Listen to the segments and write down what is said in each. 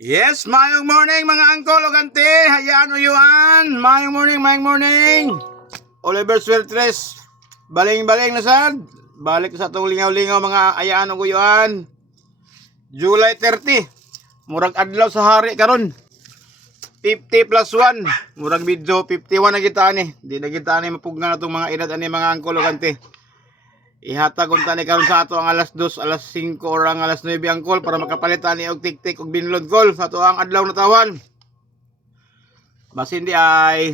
Yes, mayong morning mga angkol o ganti. Hayaan uyuan. Mayong morning. Oliver Swertres. Baling-baling na sad. Balik sa itong lingaw-lingaw mga hayaan o uyuan. July 30. Murag adlaw sa hari karon. 50 plus 1. Murag video 51 na kita ni. Di na kita ni mapugna na itong mga edad ani mga angkol o ganti. Ihatag unta ni karon sa ato ang alas 2, alas 5 or ang alas 9 angkol para makapalit ani og tik-tik og binlod kol sa ato ang adlaw na tawan. Basin di ay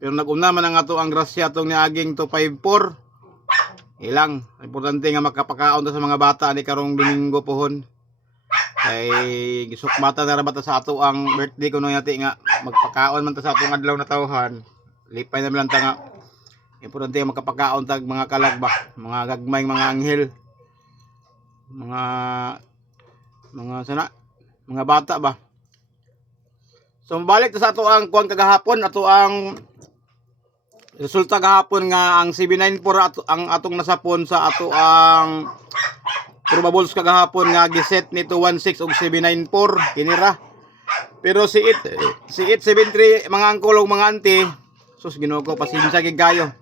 pero nag-una man ang ato ang grasya tong niaging 254. Ilang importante nga makapakaon ta sa mga bata ni karong Domingo pohon. Kay gisukmata na ra bata sa ato ang birthday kuno yati nga magpakaon man ta sa atong adlaw na tawhan. Lipay na lang ta nga importante makapakaon tag mga kalagba, mga gagmayng mga anghel, mga bata ba. So balik sa ato ang kuan kagahapon, ato ang resulta gahapon nga ang 794 ang atong nasapon sa ato ang probables kagahapon nga giset ni 216 og 794 kinira. Pero si 873 mga angkol ug mga auntie, sus Ginoo ko pasensya gid kayo.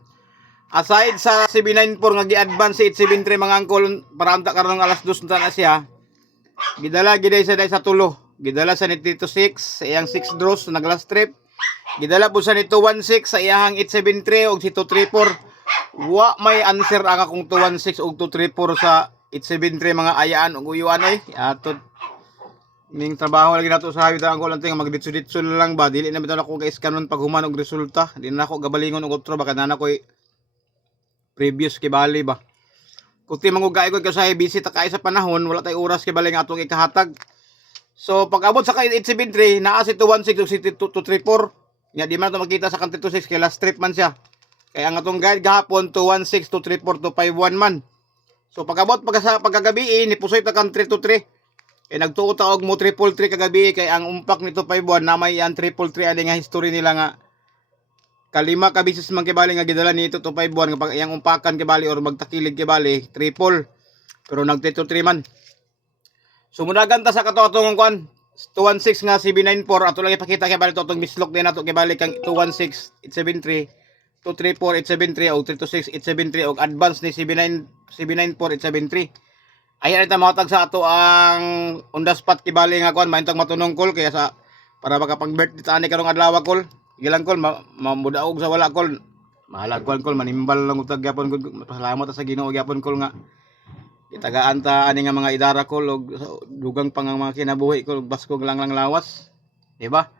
Aside sa 794 nga gi-advance si 873 mga angkol para anta karon alas 2 na siya. Gidala giday sa tulo. Gidala sa ni Tito 6 sa iyang 6 draws naglas trip. Gidala po sa ni 216 sa iyang 873 og si 234. Wa may answer ang akong 216 og 234 sa 873 mga ayaan ug uyuan ay. Ato ning trabaho lagi nato sa hayod ang angkol anting magditso-ditso lang ba dili na bitaw ako guys kanon pag human og resulta. Di na ako gabalingon og otro baka na koy previous kay bali ba. Kuti mangugay ko kasi busy ta kay sa panahon, wala tay oras kay bali nga atong ikahatag. So pag abot sa kay 873 naa si 216 ug si 234. Nya di man to makita sa kan 226 kay last trip man siya. Kay ang atong guide gahapon 216 234 251 man. So pag abot sa pagkagabi ni pusoy ta kan 323. Kay nagtuo ta og mo 333 kagabi kay ang umpak ni 251 na may ang 333 ani nga history nila nga kalima ka bisis man kibali nga gidala ni 251 nga pag iyang umpakan kibali or magtakilig kibali triple pero nag 323 man. So mudagan ta sa kato atong kuan 216 nga 794 ato lang ipakita kibali to atong mislok din nato kibali kang 216 873 234 873 o 326 873 og advance ni 794 873. Ayan ita matag sa ato ang on the spot kibali nga kuan mahintang matunong call kaya sa para makapag birthday ta ani karong adlaw call. Gilang kol mamudaog sa wala kol. Mahalag kol manimbal lang utag gyapon kol. Pasalamat sa Ginoo gyapon kol nga itagaan ta ani nga mga idara kol og dugang pang ang mga kinabuhi kol baskog lang lawas. Di ba?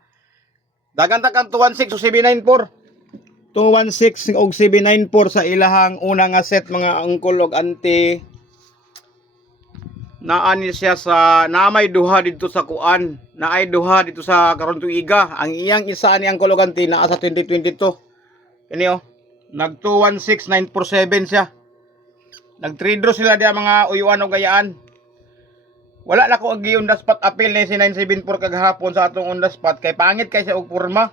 Dagan ta kan 216 o 794. 216 og 794 sa ilahang una nga set mga angkol og auntie. Naani siya sa naamay duha dito sa kuan, naay duha dito sa karon tuiga. Ang iyang isa ni ang kologanti naa sa 2022. Kini oh, nag 216947 siya. Nag 3 draw sila dia mga uyuan o gayaan. Wala na ko ang giyon the spot appeal ni si 974 kagahapon sa atong on the spot kay pangit kay sa og porma.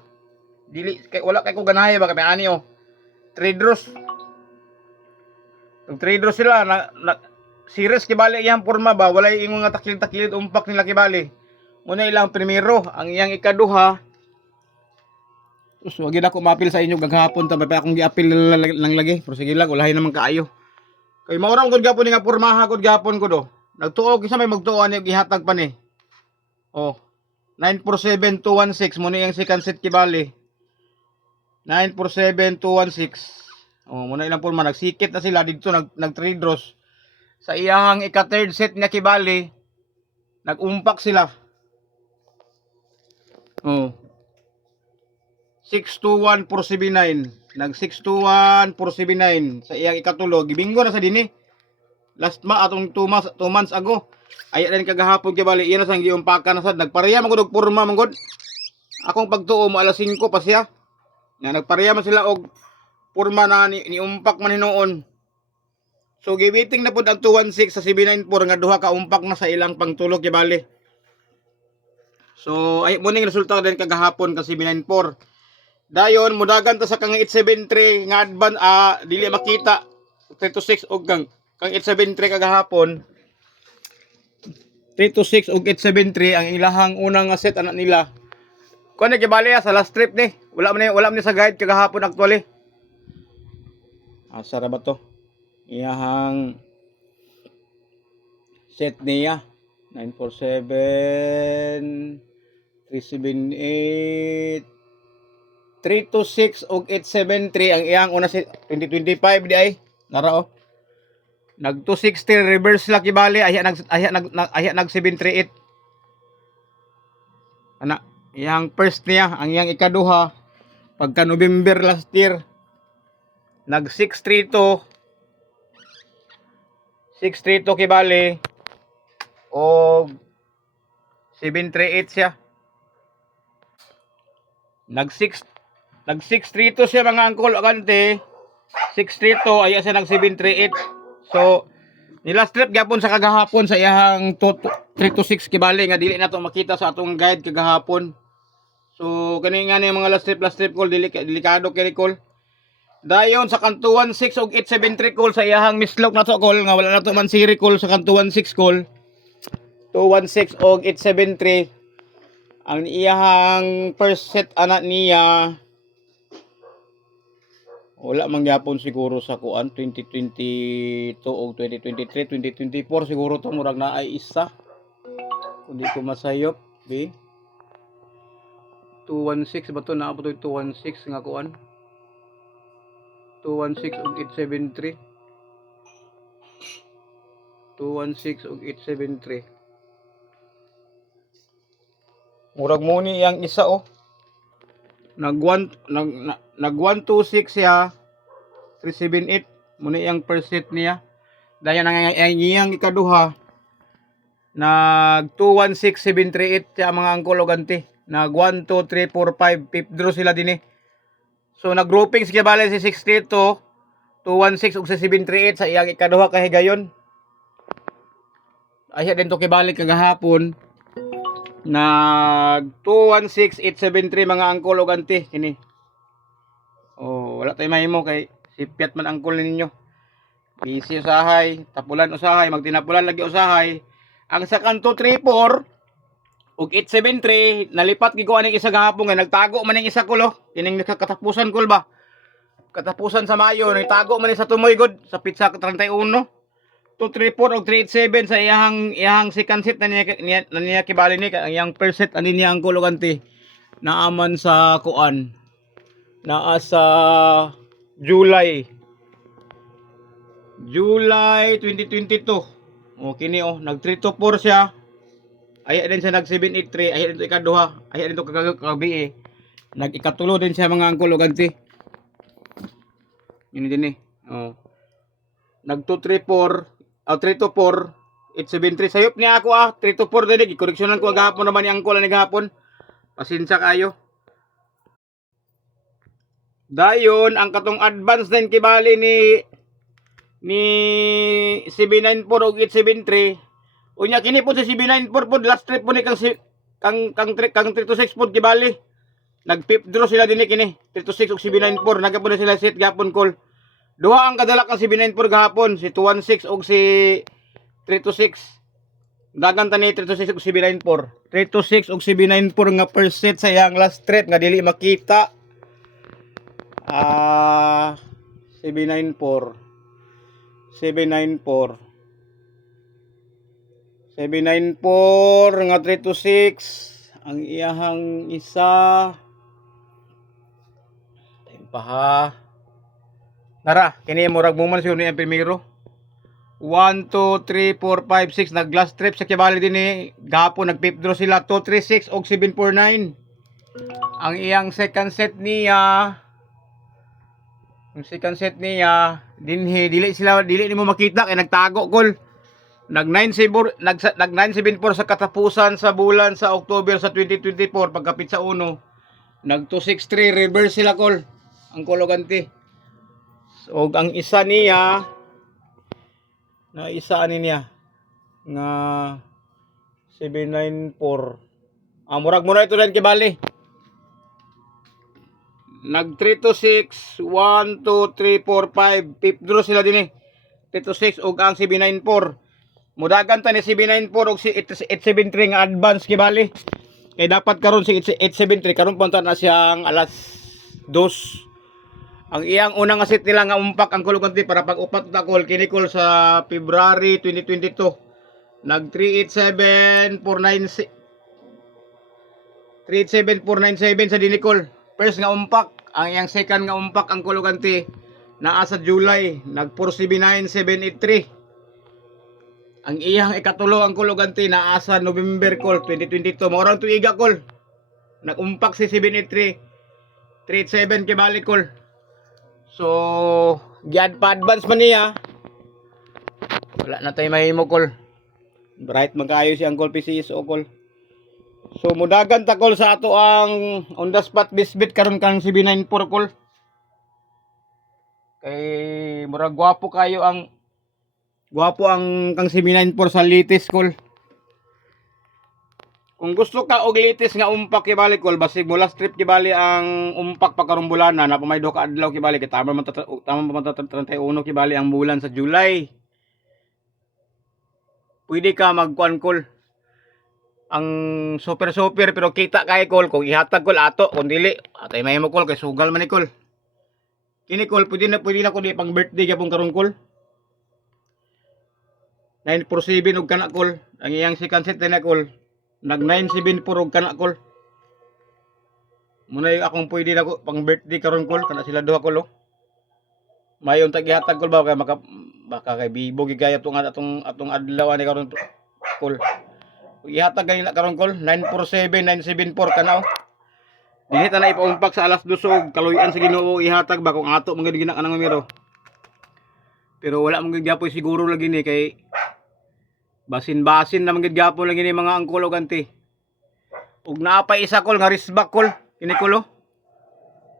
Dili kay wala kay ko ganahay ba kay ani oh. 3 draws. Nag 3 draws sila na series kibali iyang porma ba walay ingon nga takil-takilid umpak nila kibali. Muna ilang primero ang iyang ikaduha. So wag na ko maapil sa inyo gagahapon ta pa akong giapil lang lagi pero sige lang ulahi naman kaayo. Kay maura gud gapon nga pormaha gud gapon ko do. Nagtuo kisa may magtuo ani gihatag pa ni. Oh 947216 muna iyang second set kibali. 947216. Oh muna ilang porma nagsikit na sila dito nag 3 draws. Sa iyang ika-third set niya kibali, nag-umpak sila. Oh. 621479. Nag 621479 sa iyang ikatulo. Gibingo na sa dini. Last atong 2 months ago. Ay din kagahapon kibali iyan na sang giumpakan na sad. Nagpareha man gud og porma man gud. Akong pagtuo mo alas 5 pa siya. Nga nagpareha man sila og porma na ni umpak man hinuon. So gibiting na pud ang 216 sa 794 nga duha ka umpak na sa ilang pangtulog kibali. So ay mo ning resulta din kagahapon ka 794. Dayon mudagan ta sa kang 873 nga advance dili makita 326 og kang 873 kagahapon. 326 ug 873 ang ilahang unang nga set anak nila. Kuan na gibali sa last trip ni. Wala man ni sa guide kagahapon actually. Asa ra ba to? Iyahang set niya 947 378 326 ug 873 ang iyang una set 2025 di ay. Nara oh. Nag 260 reverse la kibali aya nag 738. Ana, iyang first niya, ang iyang ikaduha pagka November last year nag 632 kibali o 738 siya. Nag 632 siya mga angkol akante. 632 aya siya nag 738. So, nilast trip gyapon sa kagahapon sa iyahang 326 kibali nga dili nato makita sa atong guide kagahapon. So, kani nga ni mga last trip call delikado kini call. Dayon sa kanto 16 ug 873 call sa iyahang mislok na to call nga wala na to man siri call sa kanto 16 call. 216 ug 873 ang iyahang first set anak niya wala man gyapon siguro sa kuan 2022 o 2023, 2024 siguro to murag na ay isa. Kundi ko masayop, be. 216 ba to na po to 216 nga kuan. 216 ug 873. 216 ug 873. Murag mo ni yang isa oh. Nag 126 siya 378 muna yung first set niya. Dahil ang iyang ikaduha nag 216738 siya mga angkol o ganti. Nag 1, 2, 3, 4, 5 fifth draw sila din eh. So nag grouping siya bale si 632 216 ug 738 sa iyang ikaduha kahigayon. Ay din to kibalik kagahapon. Nag 216873 mga angkol o ganti kini. Oh, wala tay mahimo kay sipiat man angkol ninyo. Busy usahay, tapulan usahay, magtinapulan lagi usahay. Ang sa kanto 34 ug 873 nalipat gid ko aning isa gahapon nga nagtago man ning isa kulo. Kining katapusan kul ba? Katapusan sa Mayo nitago man ni sa Tumoy god sa pizza 31. 234 o 387 sa iyang second set na niya kibali ni ang iyang first set ani niya ang kuloganti naaman sa kuan naa sa July 2022 o kini oh nag 3 to 4 siya ay din siya nag 783 ay din to ikaduha ay din to kagabi nag ikatulo din siya mga ang kuloganti ini din oh nag 234 3 to 4 873 sayop niya ako 3 to 4 din i-correctionan ko gahapon naman ni angkol ni gahapon. Pasensya kayo. Dayon ang katong advance din kibali ni 794 ug 873. Unya kini po si 794 pod last trip po ni kang 326 pod kibali. Nag fifth draw sila dinhi kini 326 ug 794 nagapon sila set gapon call. Duha ang kadala kang 794 gahapon, si 216 ug si 326. Dagan tani 326 ug 794. 326 ug 794 nga first set sa iyang last trip nga dili makita. 794 nga 326 ang iyahang isa. Time pa ha. Nara, kini murag mo man siguro ni primero. 1, 2, 3, 4, 5, 6 nag last trip sa kibali din ni gahapon nag fifth draw sila 236 og 749. Ang iyang second set niya dinhi dili nimo makita kay nagtago kol. Nag 974 sa katapusan sa bulan sa October sa 2024 pagkapit sa 1. Nag 263 reverse sila kol. Ang kologanti. O ang isa niya na isa ani niya nga 794 murag mo na ito rin kibali nag 326 1, 2, 3, 4, 5 fifth draw sila din 326 og ang 794 mudagan ta ni CB94 og si 873 nga advance kibali. Kay dapat karon si 873 karon punta na siyang alas 2. Ang iyang unang asit nila nga umpak ang kuluganti para pag-upat ta call kini call sa February 2022. Nag 387,497 sa dinikol. First nga umpak, ang iyang second nga umpak ang kuluganti naa sa July, nag 479,783. Ang iyang ikatulo ang kuluganti naa sa November call 2022. Maurang tuiga call. Nag-umpak si 783 387 kibalik call. So, gyad pa advance man niya. Wala na tayo mahimo call. Bright magkayo si Uncle PCSO call. So mudagan ta call sa ato ang on the spot bisbit karon kang CB94 call. Kay murag gwapo ang kang CB94 sa litis call. Kung gusto ka og litis nga umpak kibali call, basig mula strip kibali ang umpak pa karong bulana na pamay do ka adlaw kibali kay tama man 31 kibali ang bulan sa July. Pwede ka magkuan call. Ang super pero kita kay call kung ihatag call ato kung dili atay may mo call kay sugal man ni call. Kini call pwede na ko di pang birthday gyapon karon call. 947 og kana call. Ang iyang second set na call nag 974 og kana call. Muna yung akong pwede na ko pang birthday karon call kana sila duha call. Mayon tag ihatag call ba kay baka kay bibo gigaya atong adlaw ni karon call. Ihatag gani na karon call 947 974 kanaw. Dinhi ta na ipaumpak sa alas 2 og kaluyan sa Ginoo ihatag ba kung ato mga gina kanang numero. Pero wala mong gyapoy siguro lagi ni kay basin-basin na mga gyapon lagi ni mga angkol og anti. Ug naa pa isa call nga risback call kini call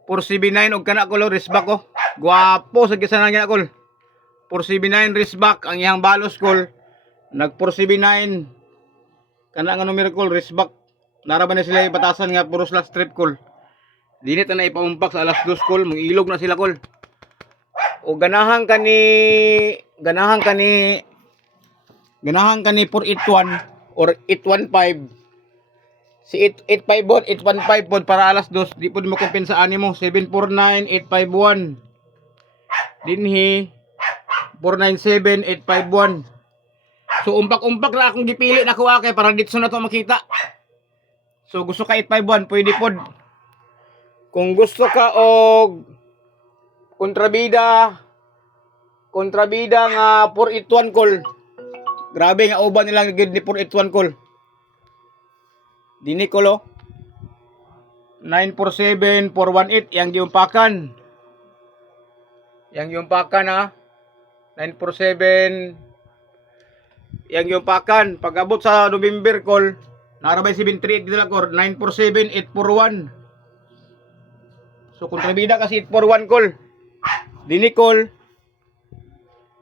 479 og kana call risback ko. Guwapo sa gisanan nga call. 479 risback ang iyang balos call. Nag 479 kana nga numero call wristback. Nara ba na sila ibatasan nga puro slash strip call. Dinit na ipaumpak sa alas 2 call, mangilog na sila call. O ganahan ka ni 481 or 815. Si 851, 815 pod para alas 2 di pod mo kumpensa ani mo 749 851. Dinhi 497 851. So umpak-umpak na akong gipili na kuha kay para dito na to makita. So gusto ka 851 pwede pod. Kung gusto ka og kontrabida nga 481 call. Grabe nga uban nilang gid ni 481 call. Dini call 947 418 yang giumpakan. Yang giumpakan ha. 947 yang giumpakan pag-abot sa November call narabay 738 dila call 947 841. So kontrabida kasi 841 call. Dini call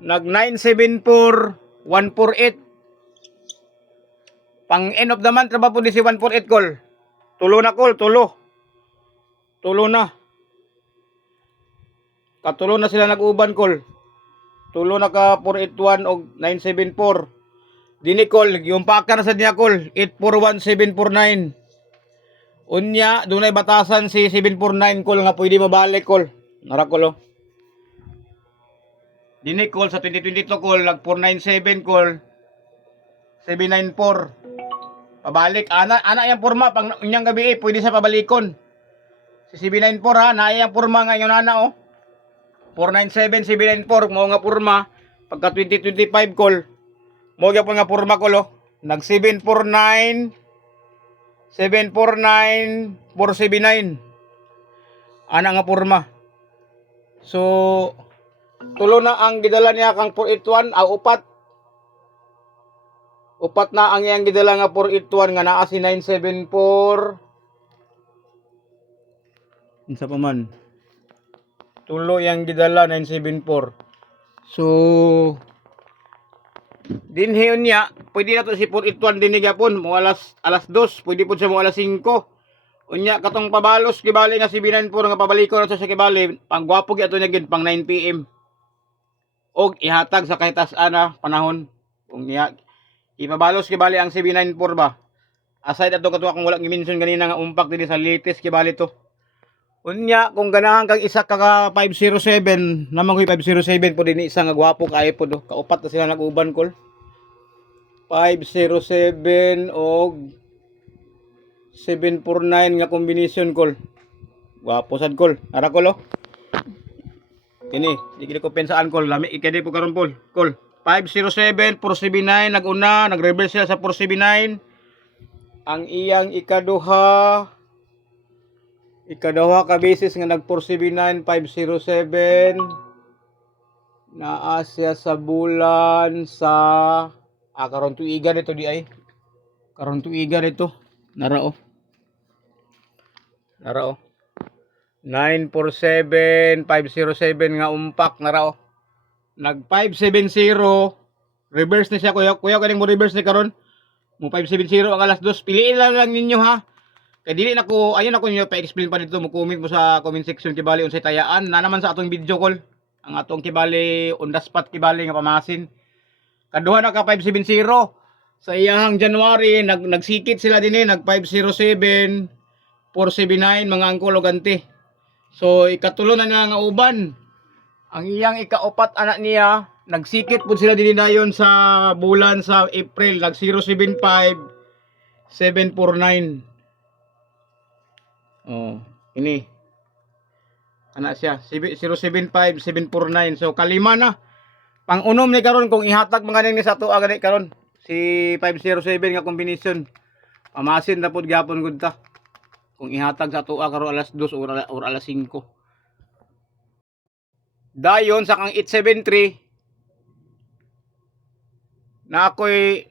nag 974 148. Pang end of the month ra ba po di si 148 call. Tulo na call, tulo na. Katulo na sila nag-uban call. Tulo na ka 481 og 974. Dini call, yung paka na sa niya call 841749. Unya, dunay batasan si 749 call nga pwede mabalik call. Nara call. Dini call sa 2022 call nag 497 call 794. Pabalik ana yang porma pang unyang gabi pwede sa pabalikon. Si 794 ha, na yang porma nga yung ana 497 794 mo nga porma pagka 2025 call. Mo gyapon nga porma ko nag 749 479. Ana nga porma. So tulo na ang gidala niya kang 481 upat. Upat na ang iyang gidala nga 481 nga naa si 974. Unsa pa man? Tulo yang gidala 974. So dinhi unya pwede na to si 481 dinhi gyapon mo alas 2 pwede pud sa mo alas 5 unya katong pabalos kibali nga si B94 nga pabaliko na sa kibali panggwapo gyud ato nya gid pang 9 PM og ihatag sa kahit as-ana panahon kung niya Ipabalos kibali ang CB94 ba. Aside ato kato akong wala gimension ganina nga umpak dinhi sa latest kibali to. Unya kung ganahan kang isa ka 507, namang 507 po dinhi isa nga gwapo kaayo po do. Kaupat na sila nag-uban kol. 507 og 749 nga combination kol. Gwapo sad kol. Ara kol oh. Kini, di kini ko pensaan kol. Lami ikadi po karon kol. Kol. 507 479 naguna, nagreverse sila sa 479. Ang iyang ikaduha ka beses nga nag 479 507 naa siya sa bulan sa karon tuiga dito di ay. Karon tuiga dito. Nara oh. 947 507 nga umpak nara oh. Nag 570 reverse ni siya kuya kaning mo reverse ni karon mo 570 ang alas 2 piliin lang ninyo ha kay dili nako ayon ako niyo pa-explain pa dito mo comment mo sa comment section kibali unsay tayaan na naman sa atong video call ang atong kibali on the spot kibali nga pamasin kaduha na ka 570 sa iyang January nagsikit sila dinhi nag 507 479 mga angkol o ganti so ikatulo na nila nga uban. Ang iyang ikaapat anak niya, nagsikit po sila din dayon sa bulan sa April, nag 075 749. Oh, ini. Anak siya, 075 749. So kalima na. Pang-unom ni karon kung ihatag mga ni sa tuwa gani karon si 507 nga combination. Pamasin na pud gyapon gud ta. Kung ihatag sa tuwa karon alas 2 or alas 5. Dayon sa kang 873 na ako'y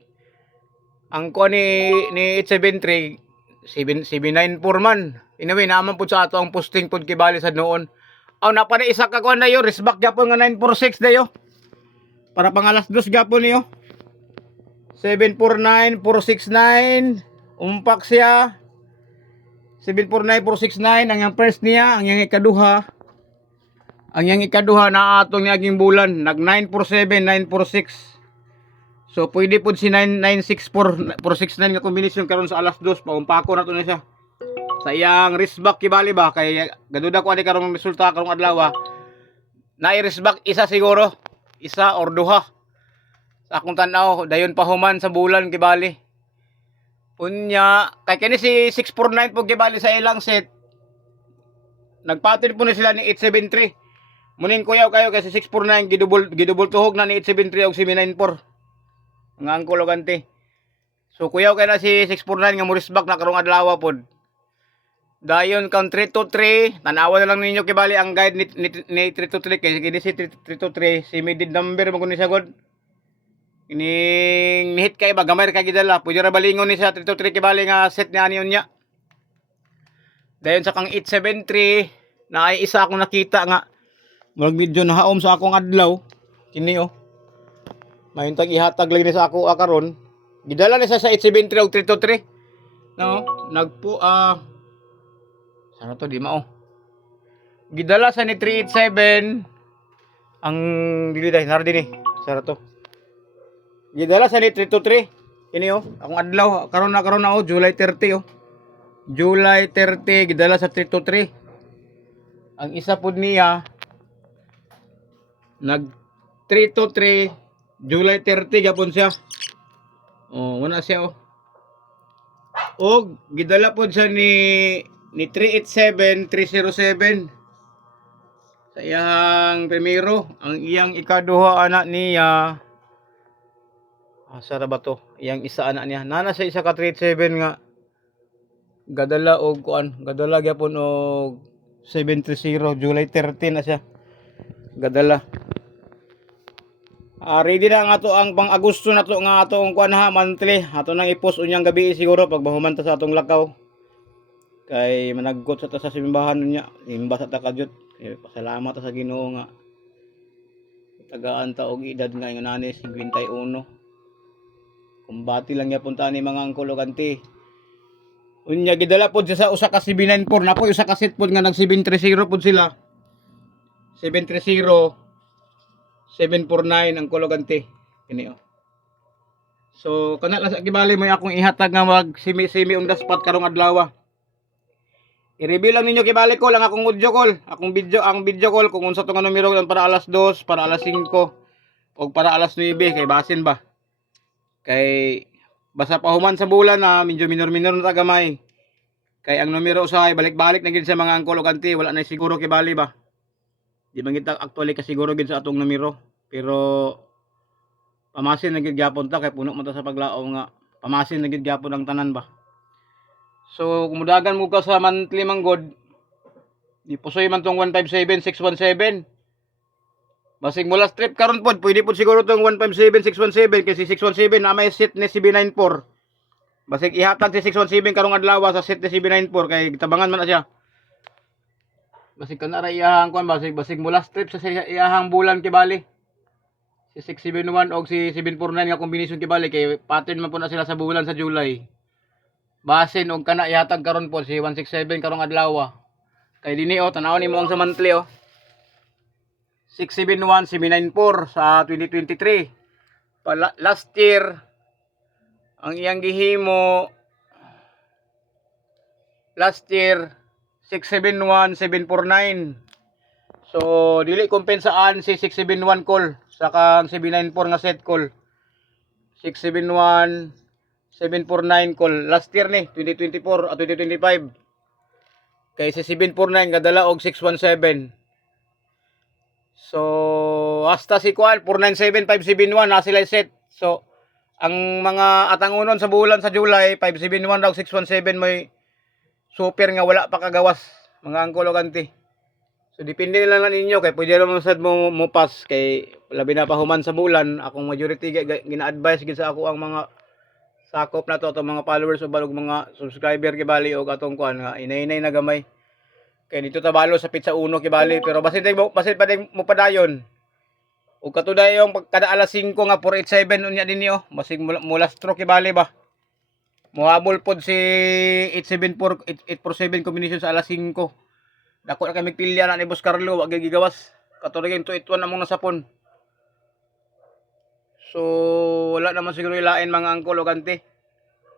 ang ko ni 873 794 man. Inawi naman po sa ato ang posting pod kibali sa noon. Aw napa na isa ka kuan na yo resback gyapon nga 946 dayo. Para pang alas 2 gyapon niyo. 749 469 umpak siya. 749 469 ang first niya, ang yang ikaduha. Ang yang ikaduha na atong naging bulan nag 947 946. So pwede pud si 9964 469 nga combination karon sa alas 2 paumpako na to na siya. Sa iyang wristback kibali ba kay gaduda ko ani karong resulta karong adlaw. Na wristback isa siguro, isa or duha. Sa akong tan-aw dayon pa human sa bulan kibali. Unya kay kani si 649 po kibali sa ilang set. Nagpatin po na sila ni 873. Muning kuyaw kayo kasi 649 gidubol tuhog na ni 873 og 794. Nga angkol og anti. So kuyaw kay na si 649 nga murisbak na karong adlaw pod. Dayon kang 323, tanawa na lang ninyo kibali ang guide ni 323 kay kini si 323 si mid number mo kun siya god. Ining nihit kay ba gamay kay gidala, pwede ra balingon ni sa 323 kibali nga set niya niyon nya. Dayon sa kang 873 na ay isa akong nakita nga murag medyo nahaom sa akong adlaw kini oh. Mahintag ihatag lang ni sa ako karon. Gidala ni sa 873 og 323. No, nagpo sana to di mao. Gidala sa ni 387 ang dili dai nar dinhi. Sana to. Gidala sa ni 323. Kini oh, akong adlaw karon na oh, July 30 oh. July 30 gidala sa 323. Ang isa pud niya nag 323 July 30 gapon siya. Oh, wala siya oh. Og gidala pod siya ni 387 307 sa iyang primero. Ang iyang ikaduha anak niya asa ra ba to? Iyang isa anak niya. Nana sa isa ka 387 nga gadala og kuan, gadala gyapon og 730 July 13 na siya. Gadala. Ready na nga to ang pang Agosto na to nga atong kuan ha monthly. Ato nang i-post unyang gabi siguro pag bahuman ta sa atong lakaw. Kay managgot sa ta sa simbahan niya. Imba sa ta kadyot. Pasalamat ta sa Ginoo nga tagaan ta og edad nga nani 51. Kumbati lang ya punta ni mga angkol ug auntie. Unya gidala pod sa usa ka CB94 na po usa ka set pod nga nag 730 pod sila. 730 749 ang kulogante. Kini oh. So kana lang sa kibali mo akong ihatag nga mag simi-simi on the spot karong adlaw. I-review lang ninyo kibali ko lang akong audio call, akong video, ang video call kung unsa to nga numero para alas 2, para alas 5 o para alas 9 kay basin ba. Kay basa pa human sa bulan na medyo minor-minor na tagamay. Kay ang numero usahay balik-balik na gid sa mga angkol ug auntie, wala na siguro kibali ba. Di man kita actually kasiguro gid sa atong numero. Pero pamasin na gid gyapon ta kay puno man ta sa paglao nga pamasin na gid gyapon ang tanan ba. So kumudagan mo ka sa monthly manggod, ipusoy man tong 157 617. Basig mula strip karon pod, pwede pod siguro tong 157 617 kasi 617 na may set ni CB94. Basig ihatag si 617 karong adlaw sa set ni CB94 kay tabangan man na siya. Basig kana ra iyahang kon basig mula strip sa iyahang bulan kibali. Si 671 og si 749 nga kombinasyon kibali kay pattern man po na sila sa bulan sa July. Basin og kana ihatag karon po si 167 karong adlaw. Kay dinhi tan-aw nimo ang sa monthly 671 794 sa 2023. Last year ang iyang gihimo last year 671 749. So dili kompensaan si 671 call saka ang 794 nga set call. 671 749 call last year ni 2024 at 2025. Kay si 749 kadala og 617. So hasta si Kuan 497 571 na sila set. So ang mga atangunon sa bulan sa July 571 daw 617 may super nga wala pa kagawas mga angkol ug auntie. So depende na lang ninyo kay pwede naman sad mo pass kay labi na pa human sa bulan akong majority gina-advise gid sa ako ang mga sakop na to atong mga followers o balog mga subscriber kibali og atong kuan nga inay-inay na gamay. Kay dito tabalo sa pizza uno kibali pero basin pa din mo padayon. Ug katuday yung kada alas 5 nga 487 unya dinhi basig mula stroke kibali ba. Mohabol pod si 874 847 combination sa alas 5. Dako na kay migpilya na ni Boss Carlo wa gigawas. Katuday yung 281 among nasapon. So wala naman siguro ilain mga angkol o auntie.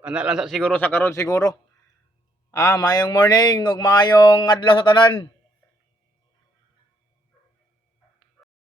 Kana lang siguro sa karon siguro. Mayong morning ug mayong adlaw sa tanan.